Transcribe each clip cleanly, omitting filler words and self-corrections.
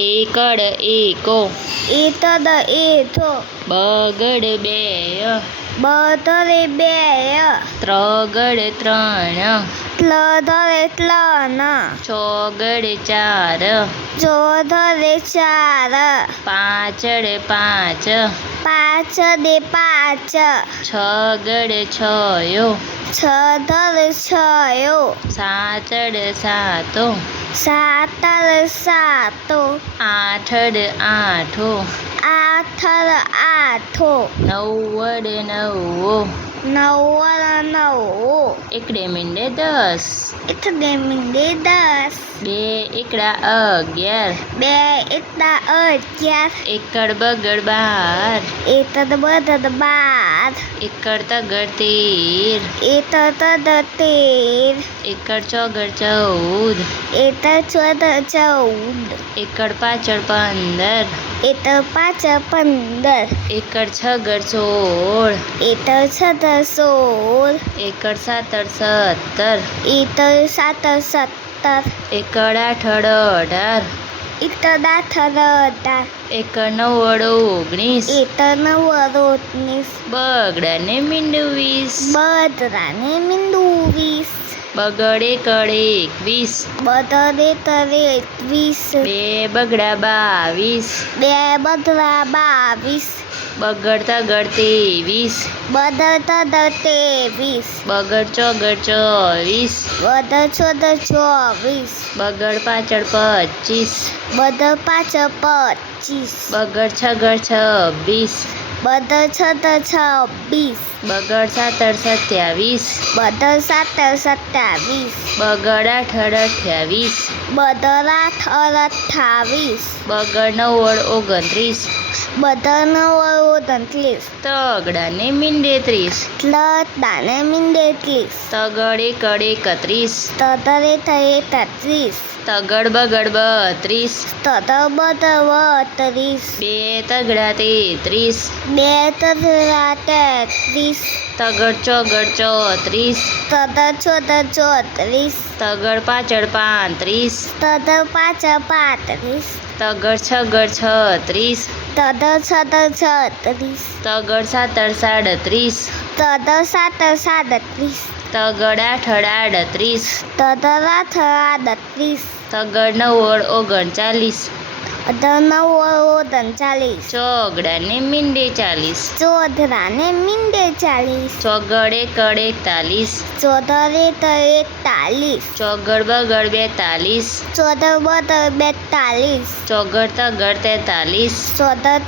એકડ એકો, એતદ એથો, બગડ બેય, બધરે બેય, ત્રગડ ત્રણ, ત્લધરે ત્લન, ચોગડ ચાર, ચોધરે ચાર, પાંચડ પાંચ, પાંચદે પાંચ, છગડ છયો, છધરે છયો, સાતડ સાતો, સાતર સાતો, આઠડ આઠો, આઠર આઠો, નવ્વડ નવ્વો, નવ્વર નવ્વો, એકડે મીંડે 10, એઠડે મીંડે 10, બે એકડા 11, બે એકડા 11, એકડ બગડ 12, એતદ બદદ 12, એકડ તગડ 13, એતદ 13, એકડ ચોગડ 14, એતદ ચોદ 14, એકડ પાછળ 15, એતદ પાંચ 15, એકડ છગડ 16, એતદ છદ 16, એકડ સાતડ 17, એતદ સાતર 17, એકડ આઠડ 18, એતદ આઠર 18, એકડ નવ્વડ 19, એતદ નવ્વદ 19, બગડાને મીંડું 20, બદરાને મીંડુ 20, બગડ એકડ 21, બદર એતર 21, બે બગડા 22, બે બદરા 22, બગડ તગડ 23, બદર તદર 23, બગડ ચોગડ 24, બદર ચોદ 24, બગડ પાછળ 25, બદર પાછળ 25, બગડ છગડ 26, બદર છદ 26, બગડ સાતડ 27, બદર સાતર 27, બગડ આઠડ 28, બદર આઠર 28, બગડ નવ્વડ 29, બદર નવ્વદ 29, તગડાને મીંડે 30, ત્લદાને મીંડે 30, તગડ એકડ 31, તદર એતર 31, તગડ બગડ 32, તદર બદર 32, બે તગડા 33, બે તદરા 33, તગડ ચોગડ 34, તદર ચોદ 34, તગડ પાછળ 35, તદર પાછળ 35, તગડ છગડ 36, તદર છદ 36, તગડ સાતડ 37, તદર સાતર 37, તગડ આઠડ 38, તદર આઠર 38, તગડ નવ્વડ 39, અઢર નવ્વદ 39, ચોગડાને મીંડે 40, ચોધરાને મીંડે 40, ચોગડ એકડ 41, ચોધર એતર 41, ચોગડ બગડ 42, ચોધર બદર 42, ચોગડ તગડ 43, ચોધર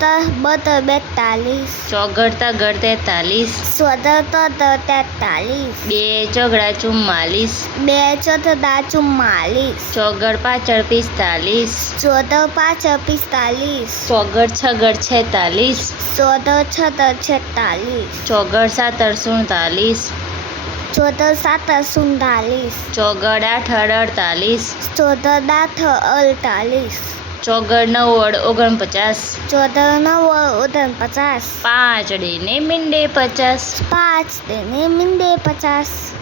બદર 42, ચોગડ તગડ 43, ચોધર તદર 43, બે ચોગડા 44, બે ચોથડા 44, ચોગડ પાછળ 45, ચોધર પાછળ 45, ચોગડ છગડ 46, ચોધર છદ 46, ચોગડ સાતડ 47, ચોધર સાતર 47, ચોગડ આઠડ 48, ચોધર આઠ 48, ચોગડ નવ્વડ 49, ચોધર નવ્વદ 49, પાંચડીને મીંડે 50, પાંચ તેને મીંડે 50,